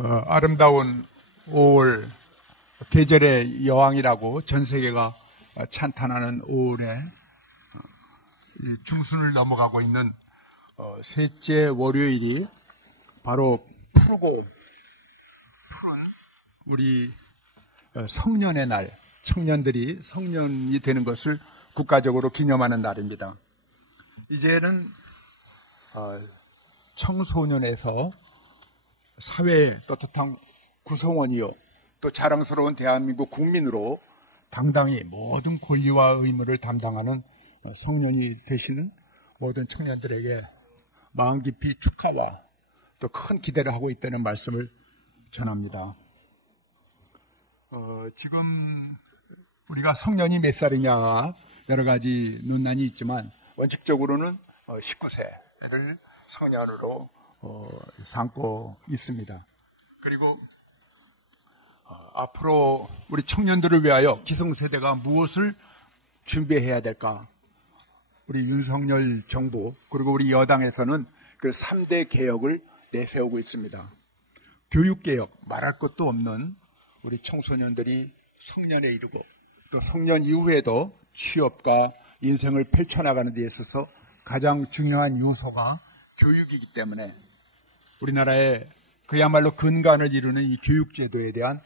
아름다운 5월 계절의 여왕이라고 전 세계가 찬탄하는 5월에 중순을 넘어가고 있는 셋째 월요일이 바로 푸르고 푸른 우리 성년의 날, 청년들이 성년이 되는 것을 국가적으로 기념하는 날입니다. 이제는 청소년에서 사회의 떳떳한 구성원이요 또 자랑스러운 대한민국 국민으로 당당히 모든 권리와 의무를 담당하는 성년이 되시는 모든 청년들에게 마음 깊이 축하와 또 큰 기대를 하고 있다는 말씀을 전합니다. 지금 우리가 성년이 몇 살이냐 여러 가지 논란이 있지만 원칙적으로는 19세를 성년으로 삼고 있습니다. 그리고 앞으로 우리 청년들을 위하여 기성세대가 무엇을 준비해야 될까? 우리 윤석열 정부 그리고 우리 여당에서는 그 3대 개혁을 내세우고 있습니다. 교육개혁, 말할 것도 없는 우리 청소년들이 성년에 이르고 또 성년 이후에도 취업과 인생을 펼쳐나가는 데 있어서 가장 중요한 요소가 교육이기 때문에 우리나라의 그야말로 근간을 이루는 이 교육제도에 대한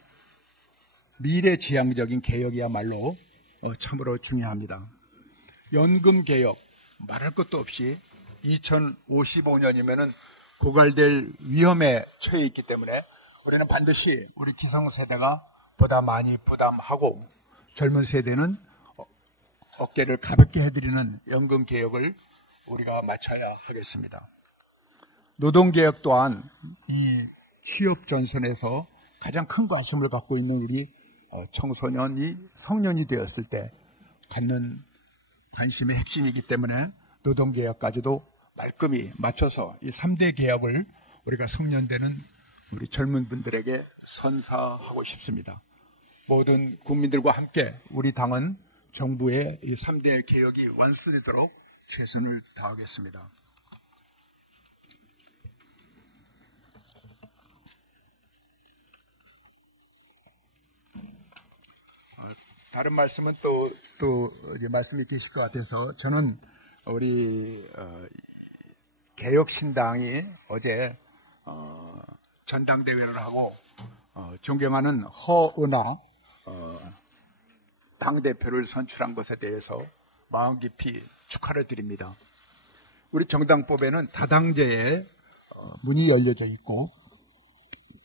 미래지향적인 개혁이야말로 참으로 중요합니다. 연금개혁, 말할 것도 없이 2055년이면은 고갈될 위험에 처해 있기 때문에 우리는 반드시 우리 기성세대가 보다 많이 부담하고 젊은 세대는 어깨를 가볍게 해드리는 연금개혁을 우리가 마쳐야 하겠습니다. 노동개혁 또한 이 취업 전선에서 가장 큰 관심을 갖고 있는 우리 청소년이 성년이 되었을 때 갖는 관심의 핵심이기 때문에 노동개혁까지도 말끔히 맞춰서 이 3대 개혁을 우리가 성년되는 우리 젊은 분들에게 선사하고 싶습니다. 모든 국민들과 함께 우리 당은 정부의 이 3대 개혁이 완수되도록 최선을 다하겠습니다. 다른 말씀은 또 말씀이 계실 것 같아서 저는 우리 개혁신당이 어제 전당대회를 하고 존경하는 허은하 당대표를 선출한 것에 대해서 마음 깊이 축하를 드립니다. 우리 정당법에는 다당제에 문이 열려져 있고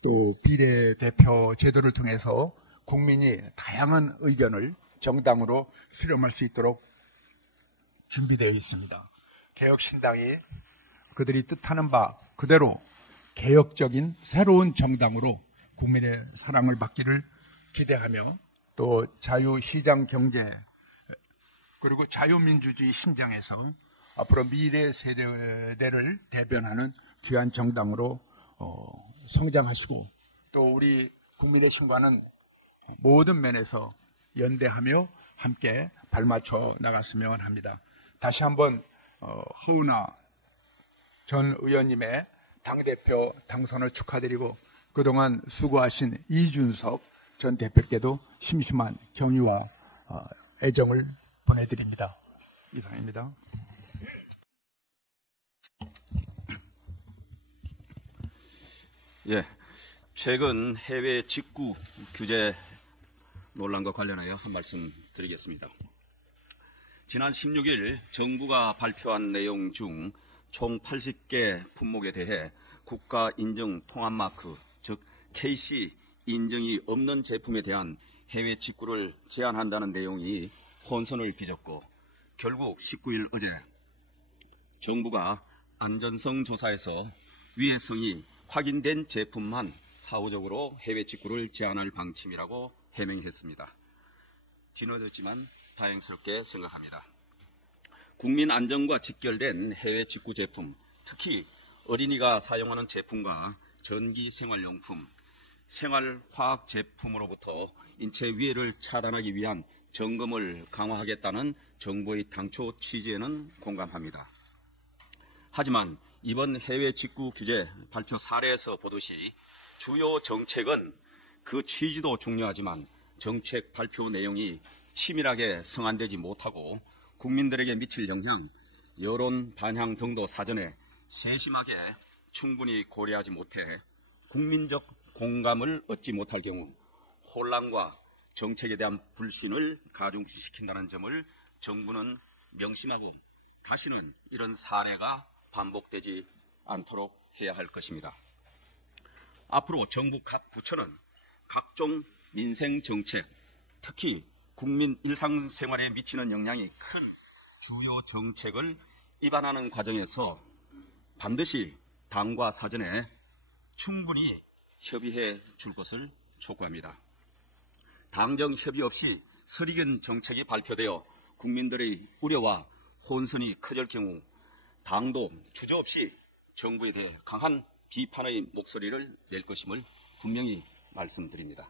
또 비례대표 제도를 통해서 국민이 다양한 의견을 정당으로 수렴할 수 있도록 준비되어 있습니다. 개혁신당이 그들이 뜻하는 바 그대로 개혁적인 새로운 정당으로 국민의 사랑을 받기를 기대하며 또 자유시장 경제 그리고 자유민주주의 신장에서 앞으로 미래 세대를 대변하는 귀한 정당으로 성장하시고 또 우리 국민의힘과는 모든 면에서 연대하며 함께 발맞춰 나갔으면 합니다. 다시 한번 허은하 전 의원님의 당대표 당선을 축하드리고 그동안 수고하신 이준석 전 대표께도 심심한 경의와 애정을 보내드립니다. 이상입니다. 예, 최근 해외 직구 규제 논란과 관련하여 한 말씀 드리겠습니다. 지난 16일 정부가 발표한 내용 중 총 80개 품목에 대해 국가 인증 통합마크, 즉 KC 인증이 없는 제품에 대한 해외 직구를 제한한다는 내용이 혼선을 빚었고 결국 19일 어제 정부가 안전성 조사에서 위해성이 확인된 제품만 사후적으로 해외 직구를 제한할 방침이라고 해명했습니다. 뒤늦었지만 다행스럽게 생각합니다. 국민 안전과 직결된 해외 직구 제품, 특히 어린이가 사용하는 제품과 전기 생활용품, 생활화학 제품으로부터 인체 위해를 차단하기 위한 점검을 강화하겠다는 정부의 당초 취지에는 공감합니다. 하지만 이번 해외 직구 규제 발표 사례에서 보듯이 주요 정책은 그 취지도 중요하지만 정책 발표 내용이 치밀하게 성안되지 못하고 국민들에게 미칠 영향, 여론 반향 등도 사전에 세심하게 충분히 고려하지 못해 국민적 공감을 얻지 못할 경우 혼란과 정책에 대한 불신을 가중시킨다는 점을 정부는 명심하고 다시는 이런 사례가 반복되지 않도록 해야 할 것입니다. 앞으로 정부 각 부처는 각종 민생 정책, 특히 국민 일상생활에 미치는 영향이 큰 주요 정책을 입안하는 과정에서 반드시 당과 사전에 충분히 협의해 줄 것을 촉구합니다. 당정 협의 없이 설익은 정책이 발표되어 국민들의 우려와 혼선이 커질 경우 당도 주저없이 정부에 대해 강한 비판의 목소리를 낼 것임을 분명히 말씀드립니다.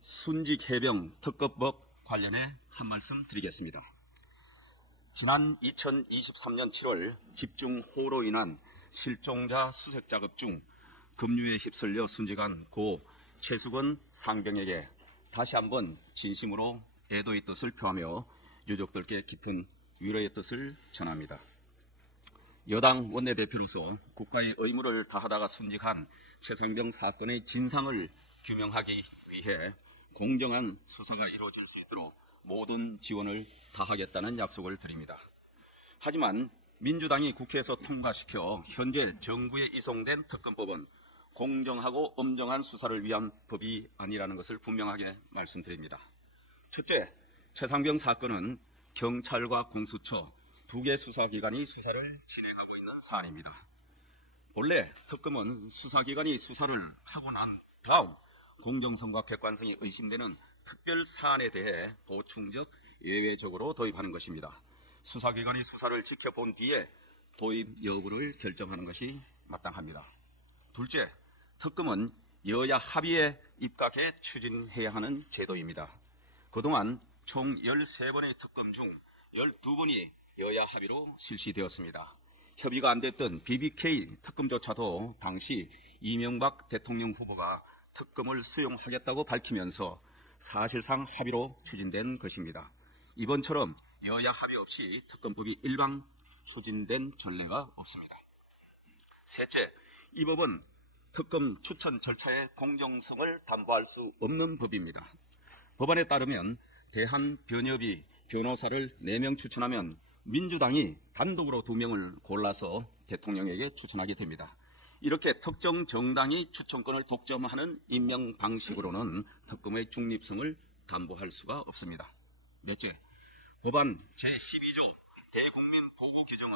순직해병 특검법 관련해 한 말씀 드리겠습니다. 지난 2023년 7월 집중호우로 인한 실종자 수색 작업 중 급류에 휩쓸려 순직한 고 최수건 상병에게 다시 한번 진심으로 애도의 뜻을 표하며 유족들께 깊은 위로의 뜻을 전합니다. 여당 원내대표로서 국가의 의무를 다하다가 순직한 최상병 사건의 진상을 규명하기 위해 공정한 수사가 이루어질 수 있도록 모든 지원을 다하겠다는 약속을 드립니다. 하지만 민주당이 국회에서 통과시켜 현재 정부에 이송된 특검법은 공정하고 엄정한 수사를 위한 법이 아니라는 것을 분명하게 말씀드립니다. 첫째, 최상병 사건은 경찰과 공수처 두 개 수사기관이 수사를 진행하고 있는 사안입니다. 본래 특검은 수사기관이 수사를 하고 난 다음 공정성과 객관성이 의심되는 특별 사안에 대해 보충적 예외적으로 도입하는 것입니다. 수사기관이 수사를 지켜본 뒤에 도입 여부를 결정하는 것이 마땅합니다. 둘째, 특검은 여야 합의에 입각해 추진해야 하는 제도입니다. 그동안 총 13번의 특검 중 12번이 여야 합의로 실시되었습니다. 협의가 안 됐던 BBK 특검조차도 당시 이명박 대통령 후보가 특검을 수용하겠다고 밝히면서 사실상 합의로 추진된 것입니다. 이번처럼 여야 합의 없이 특검법이 일방 추진된 전례가 없습니다. 셋째, 이 법은 특검 추천 절차의 공정성을 담보할 수 없는 법입니다. 법안에 따르면 대한변협이 변호사를 4명 추천하면 민주당이 단독으로 2명을 골라서 대통령에게 추천하게 됩니다. 이렇게 특정 정당이 추천권을 독점하는 임명 방식으로는 특검의 중립성을 담보할 수가 없습니다. 넷째, 법안 제12조 대국민 보고 규정은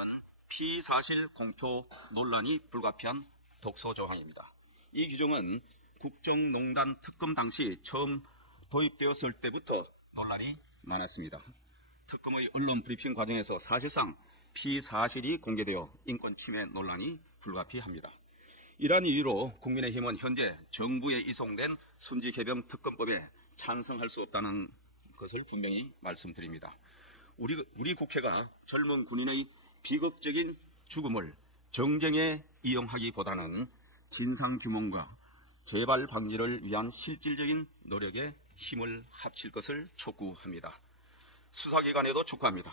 피사실 공표 논란이 불가피한 독소 조항입니다. 이 규정은 국정농단 특검 당시 처음 도입되었을 때부터 논란이 많았습니다. 특검의 언론 브리핑 과정에서 사실상 피사실이 공개되어 인권 침해 논란이 불가피합니다. 이러한 이유로 국민의힘은 현재 정부에 이송된 순직해병 특검법에 찬성할 수 없다는 것을 분명히 말씀드립니다. 우리 국회가 젊은 군인의 비극적인 죽음을 정쟁에 이용하기보다는 진상규명과 재발 방지를 위한 실질적인 노력에 힘을 합칠 것을 촉구합니다. 수사기관에도 촉구합니다.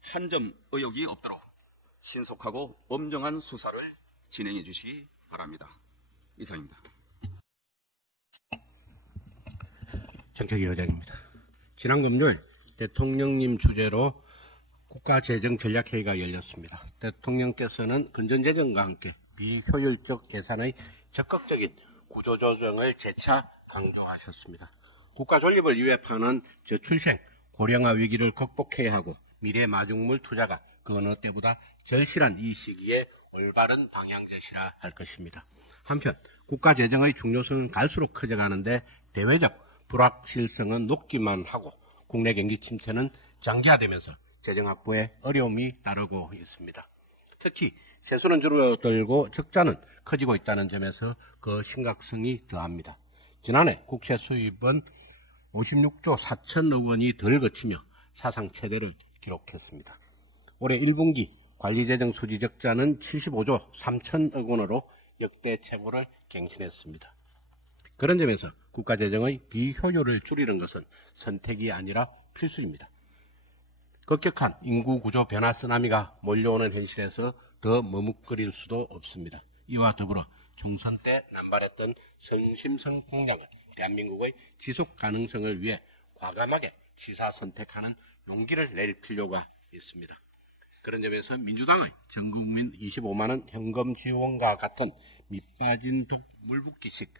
한 점 의혹이 없도록 신속하고 엄정한 수사를 진행해 주시기 바랍니다. 이상입니다. 정책위 의장입니다. 지난 금요일 대통령님 주재로 국가재정전략회의가 열렸습니다. 대통령께서는 건전재정과 함께 비효율적 예산의 적극적인 구조조정을 재차 강조하셨습니다. 국가 존립을 위협하는 저출생, 고령화 위기를 극복해야 하고 미래 마중물 투자가 그 어느 때보다 절실한 이 시기에 올바른 방향 제시라 할 것입니다. 한편 국가 재정의 중요성은 갈수록 커져가는데 대외적 불확실성은 높기만 하고 국내 경기 침체는 장기화되면서 재정 확보에 어려움이 따르고 있습니다. 특히 세수는 줄어들고 적자는 커지고 있다는 점에서 그 심각성이 더합니다. 지난해 국채 수입은 56조 4천억 원이 덜 거치며 사상 최대를 기록했습니다. 올해 1분기 관리재정 수지 적자는 75조 3천억 원으로 역대 최고를 갱신했습니다. 그런 점에서 국가재정의 비효율을 줄이는 것은 선택이 아니라 필수입니다. 급격한 인구구조 변화 쓰나미가 몰려오는 현실에서 더 머뭇거릴 수도 없습니다. 이와 더불어 총선 때 남발했던 선심성 공약을 대한민국의 지속 가능성을 위해 과감하게 지사 선택하는 용기를 낼 필요가 있습니다. 그런 점에서 민주당의 전국민 25만원 현금 지원과 같은 밑빠진 물붓기식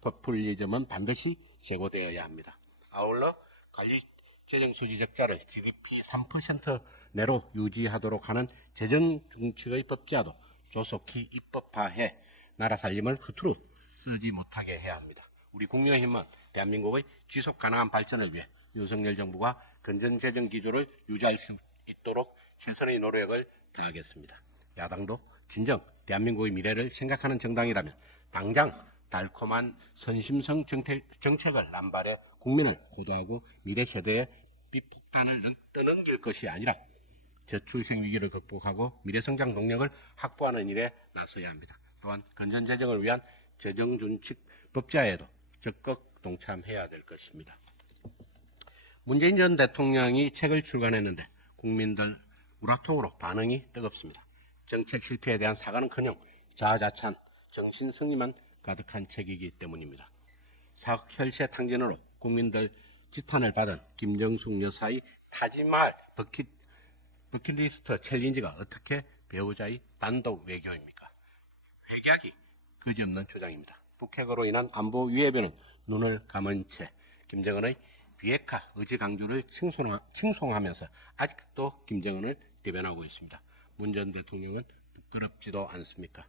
포퓰리즘은 반드시 제고되어야 합니다. 아울러 관리재정수지 적자를 GDP 3% 내로 유지하도록 하는 재정정책의 법제화도 조속히 입법화해 나라 살림을 흐트러 쓰지 못하게 해야 합니다. 우리 국민의힘은 대한민국의 지속가능한 발전을 위해 윤석열 정부가 건전재정 기조를 유지할 수 있도록 최선의 노력을 다하겠습니다. 야당도 진정 대한민국의 미래를 생각하는 정당이라면 당장 달콤한 선심성 정책을 남발해 국민을 고도하고 미래 세대의 비폭탄을 떠넘길 것이 아니라 저출생 위기를 극복하고 미래성장 동력을 확보하는 일에 나서야 합니다. 또한 건전재정을 위한 재정준칙 법제화에도 적극 동참해야 될 것입니다. 문재인 전 대통령이 책을 출간했는데 국민들 우라통으로 반응이 뜨겁습니다. 정책 실패에 대한 사과는커녕 자아자찬, 정신승리만 가득한 책이기 때문입니다. 사학혈세 탕진으로 국민들 지탄을 받은 김정숙 여사의 타지마할 버킷리스트 챌린지가 어떻게 배우자의 단독 외교입니까? 회개하기 그지없는 주장입니다. 북핵으로 인한 안보 위협에는 눈을 감은 채 김정은의 비핵화 의지 강조를 칭송하면서 아직도 김정은을 대변하고 있습니다. 문 전 대통령은 부끄럽지도 않습니까?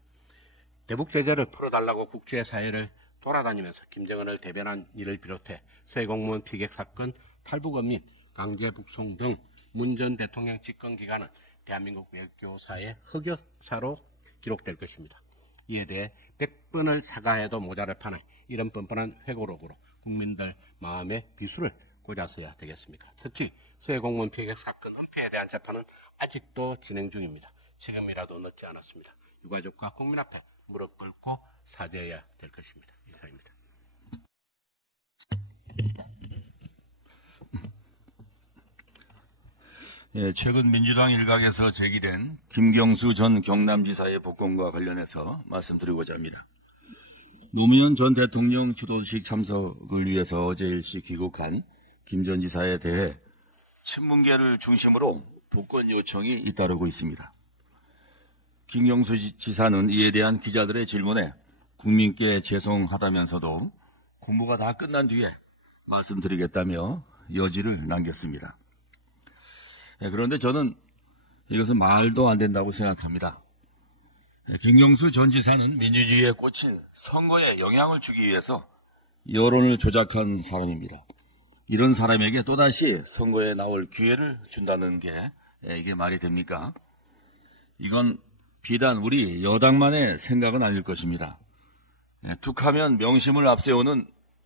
대북 제재를 풀어달라고 국제사회를 돌아다니면서 김정은을 대변한 일을 비롯해 새 공무원 피격 사건, 탈북어민, 강제 북송 등 문 전 대통령 집권 기간은 대한민국 외교사의 흑역사로 기록될 것입니다. 이에 대해 100번을 사과해도 모자랄 판에 이런 뻔뻔한 회고록으로 국민들 마음에 비수를 꽂았어야 되겠습니까? 특히 새 공무원 피격 사건 은폐에 대한 재판은 아직도 진행 중입니다. 지금이라도 늦지 않았습니다. 유가족과 국민 앞에 무릎 꿇고 사죄해야 될 것입니다. 이상입니다. 예, 최근 민주당 일각에서 제기된 김경수 전 경남지사의 복권과 관련해서 말씀드리고자 합니다. 노무현 전 대통령 추도식 참석을 위해서 어제 일시 귀국한 김 전 지사에 대해 친문계를 중심으로 복권 요청이 잇따르고 있습니다. 김경수 지사는 이에 대한 기자들의 질문에 국민께 죄송하다면서도 공부가 다 끝난 뒤에 말씀드리겠다며 여지를 남겼습니다. 그런데 저는 이것은 말도 안 된다고 생각합니다. 김경수 전 지사는 민주주의에 꽂힌 선거에 영향을 주기 위해서 여론을 조작한 사람입니다. 이런 사람에게 또다시 선거에 나올 기회를 준다는 게 이게 말이 됩니까? 이건 비단 우리 여당만의 생각은 아닐 것입니다. 툭하면 명심을 앞세우는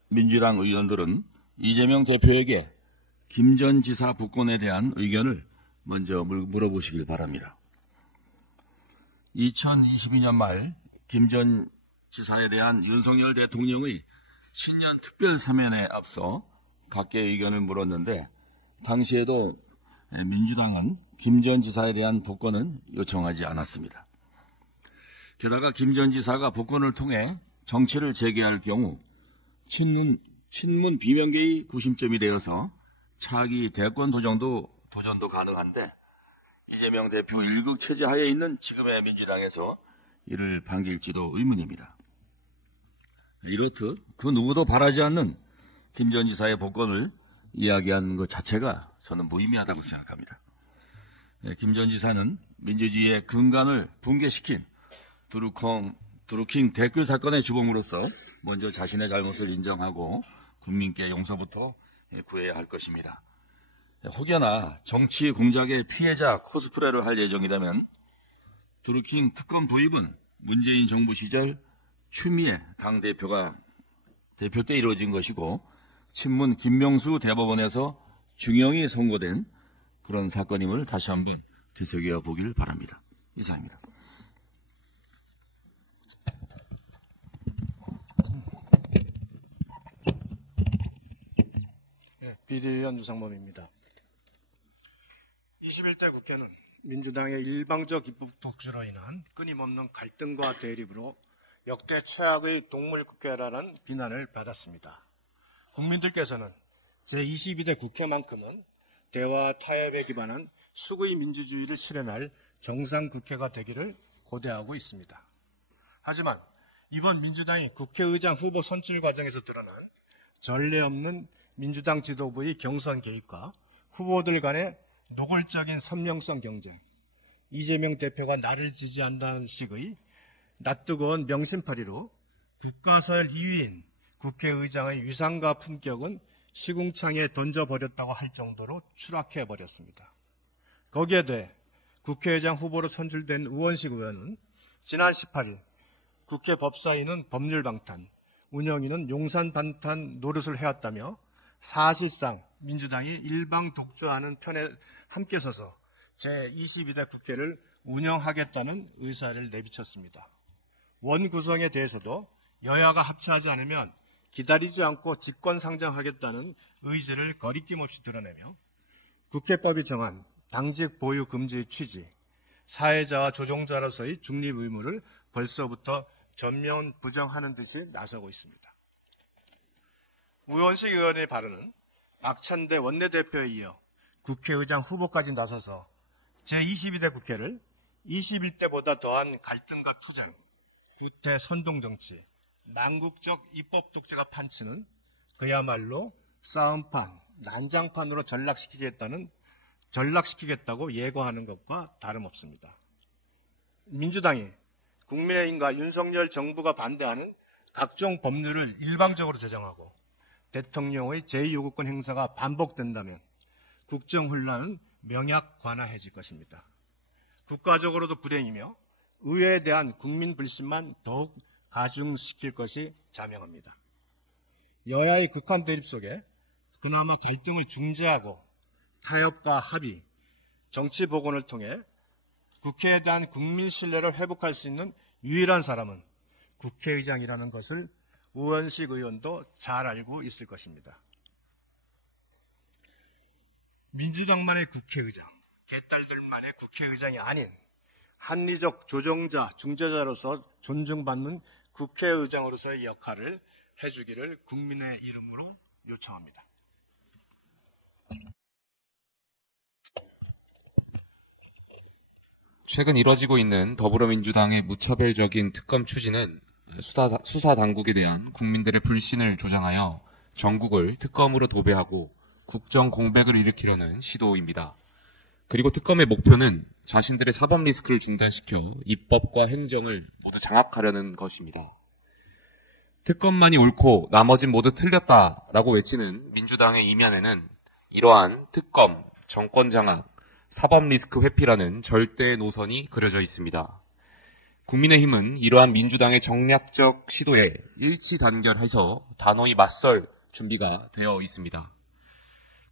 민주당 의원들은 이재명 대표에게 김 전 지사 복권에 대한 의견을 먼저 물어보시길 바랍니다. 2022년 말 김 전 지사에 대한 윤석열 대통령의 신년 특별 사면에 앞서 각계 의견을 물었는데 당시에도 민주당은 김 전 지사에 대한 복권은 요청하지 않았습니다. 게다가 김 전 지사가 복권을 통해 정치를 재개할 경우 친문 비명계의 구심점이 되어서 차기 대권 도전도 가능한데 이재명 대표 일극 체제 하에 있는 지금의 민주당에서 이를 반길지도 의문입니다. 이렇듯 그 누구도 바라지 않는 김 전 지사의 복권을 이야기하는 것 자체가 저는 무의미하다고 생각합니다. 김 전 지사는 민주주의의 근간을 붕괴시킨 드루킹 댓글 사건의 주범으로서 먼저 자신의 잘못을 인정하고 국민께 용서부터 구해야 할 것입니다. 혹여나 정치 공작의 피해자 코스프레를 할 예정이라면 드루킹 특검 도입은 문재인 정부 시절 추미애 당대표 때 이루어진 것이고 친문 김명수 대법원에서 중형이 선고된 그런 사건임을 다시 한번 되새겨 보길 바랍니다. 이상입니다. 비대위원 유상범입니다. 21대 국회는 민주당의 일방적 입법 독주로 인한 끊임없는 갈등과 대립으로 역대 최악의 동물국회라는 비난을 받았습니다. 국민들께서는 제22대 국회만큼은 대화 타협에 기반한 수의 민주주의를 실현할 정상국회가 되기를 고대하고 있습니다. 하지만 이번 민주당이 국회의장 후보 선출 과정에서 드러난 전례 없는 민주당 지도부의 경선 개입과 후보들 간의 노골적인 선명성 경쟁, 이재명 대표가 나를 지지한다는 식의 낯뜨거운 명심팔이로 국가설 2위인 국회의장의 위상과 품격은 시궁창에 던져버렸다고 할 정도로 추락해버렸습니다. 거기에 대해 국회의장 후보로 선출된 우원식 의원은 지난 18일 국회 법사위는 법률방탄, 운영위는 용산방탄 노릇을 해왔다며 사실상 민주당이 일방 독주하는 편에 함께 서서 제22대 국회를 운영하겠다는 의사를 내비쳤습니다. 원 구성에 대해서도 여야가 합치하지 않으면 기다리지 않고 직권상정하겠다는 의지를 거리낌 없이 드러내며 국회법이 정한 당직 보유 금지의 취지, 사회자와 조종자로서의 중립 의무를 벌써부터 전면 부정하는 듯이 나서고 있습니다. 우원식 의원의 발언은 박찬대 원내대표에 이어 국회의장 후보까지 나서서 제22대 국회를 21대보다 더한 갈등과 투쟁, 구태 선동정치, 망국적 입법 독재가 판치는 그야말로 싸움판, 난장판으로 전락시키겠다고 예고하는 것과 다름없습니다. 민주당이 국민의힘과 윤석열 정부가 반대하는 각종 법률을 일방적으로 제정하고 대통령의 제2요구권 행사가 반복된다면 국정혼란은 명약관화해질 것입니다. 국가적으로도 불행이며 의회에 대한 국민 불신만 더욱 가중시킬 것이 자명합니다. 여야의 극한 대립 속에 그나마 갈등을 중재하고 타협과 합의, 정치 복원을 통해 국회에 대한 국민 신뢰를 회복할 수 있는 유일한 사람은 국회의장이라는 것을 우원식 의원도 잘 알고 있을 것입니다. 민주당만의 국회의장, 개딸들만의 국회의장이 아닌 합리적 조정자, 중재자로서 존중받는 국회의장으로서의 역할을 해주기를 국민의 이름으로 요청합니다. 최근 이뤄지고 있는 더불어민주당의 무차별적인 특검 추진은 수사 당국에 대한 국민들의 불신을 조장하여 전국을 특검으로 도배하고 국정 공백을 일으키려는 시도입니다. 그리고 특검의 목표는 자신들의 사법 리스크를 중단시켜 입법과 행정을 모두 장악하려는 것입니다. 특검만이 옳고 나머진 모두 틀렸다라고 외치는 민주당의 이면에는 이러한 특검, 정권 장악, 사법 리스크 회피라는 절대 노선이 그려져 있습니다. 국민의힘은 이러한 민주당의 정략적 시도에 일치 단결해서 단호히 맞설 준비가 되어 있습니다.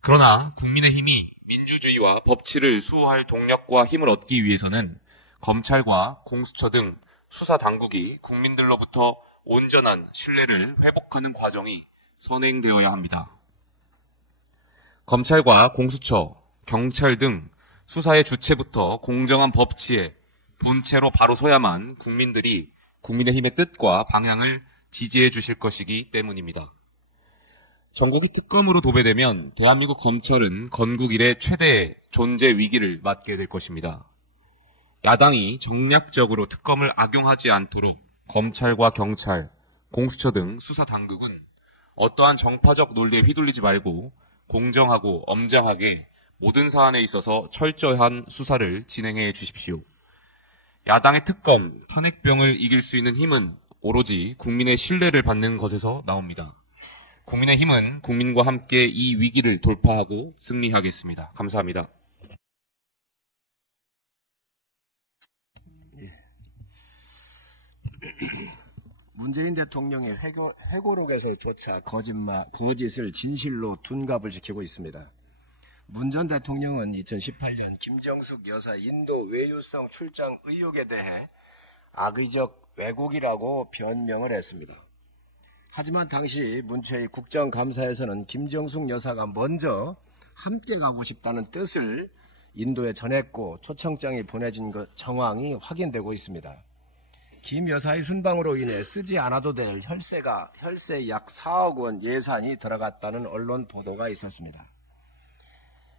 그러나 국민의힘이 민주주의와 법치를 수호할 동력과 힘을 얻기 위해서는 검찰과 공수처 등 수사 당국이 국민들로부터 온전한 신뢰를 회복하는 과정이 선행되어야 합니다. 검찰과 공수처, 경찰 등 수사의 주체부터 공정한 법치에 본체로 바로 서야만 국민들이 국민의힘의 뜻과 방향을 지지해 주실 것이기 때문입니다. 전국이 특검으로 도배되면 대한민국 검찰은 건국 이래 최대의 존재 위기를 맞게 될 것입니다. 야당이 정략적으로 특검을 악용하지 않도록 검찰과 경찰, 공수처 등 수사 당국은 어떠한 정파적 논리에 휘둘리지 말고 공정하고 엄정하게 모든 사안에 있어서 철저한 수사를 진행해 주십시오. 야당의 특검, 탄핵병을 이길 수 있는 힘은 오로지 국민의 신뢰를 받는 것에서 나옵니다. 국민의힘은 국민과 함께 이 위기를 돌파하고 승리하겠습니다. 감사합니다. 문재인 대통령의 회고록에서조차 거짓을 진실로 둔갑을 지키고 있습니다. 문 전 대통령은 2018년 김정숙 여사 인도 외유성 출장 의혹에 대해 악의적 왜곡이라고 변명을 했습니다. 하지만 당시 문체의 국정감사에서는 김정숙 여사가 먼저 함께 가고 싶다는 뜻을 인도에 전했고 초청장이 보내진 정황이 확인되고 있습니다. 김 여사의 순방으로 인해 쓰지 않아도 될 혈세 약 4억 원 예산이 들어갔다는 언론 보도가 있었습니다.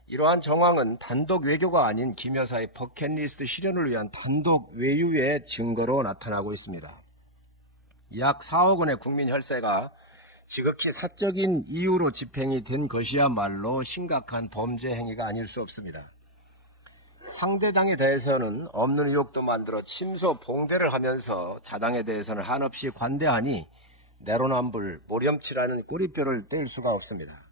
이러한 정황은 단독 외교가 아닌 김 여사의 버킷리스트 실현을 위한 단독 외유의 증거로 나타나고 있습니다. 약 4억 원의 국민 혈세가 지극히 사적인 이유로 집행이 된 것이야말로 심각한 범죄 행위가 아닐 수 없습니다. 상대당에 대해서는 없는 의혹도 만들어 침소 봉대를 하면서 자당에 대해서는 한없이 관대하니 내로남불, 모렴치라는 꼬리뼈를 뗄 수가 없습니다.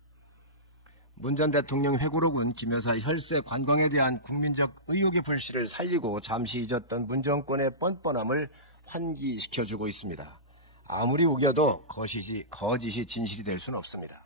문 전 대통령 회고록은 김 여사의 혈세 관광에 대한 국민적 의혹의 불씨를 살리고 잠시 잊었던 문 정권의 뻔뻔함을 환기시켜주고 있습니다. 아무리 우겨도 거짓이 진실이 될 수는 없습니다.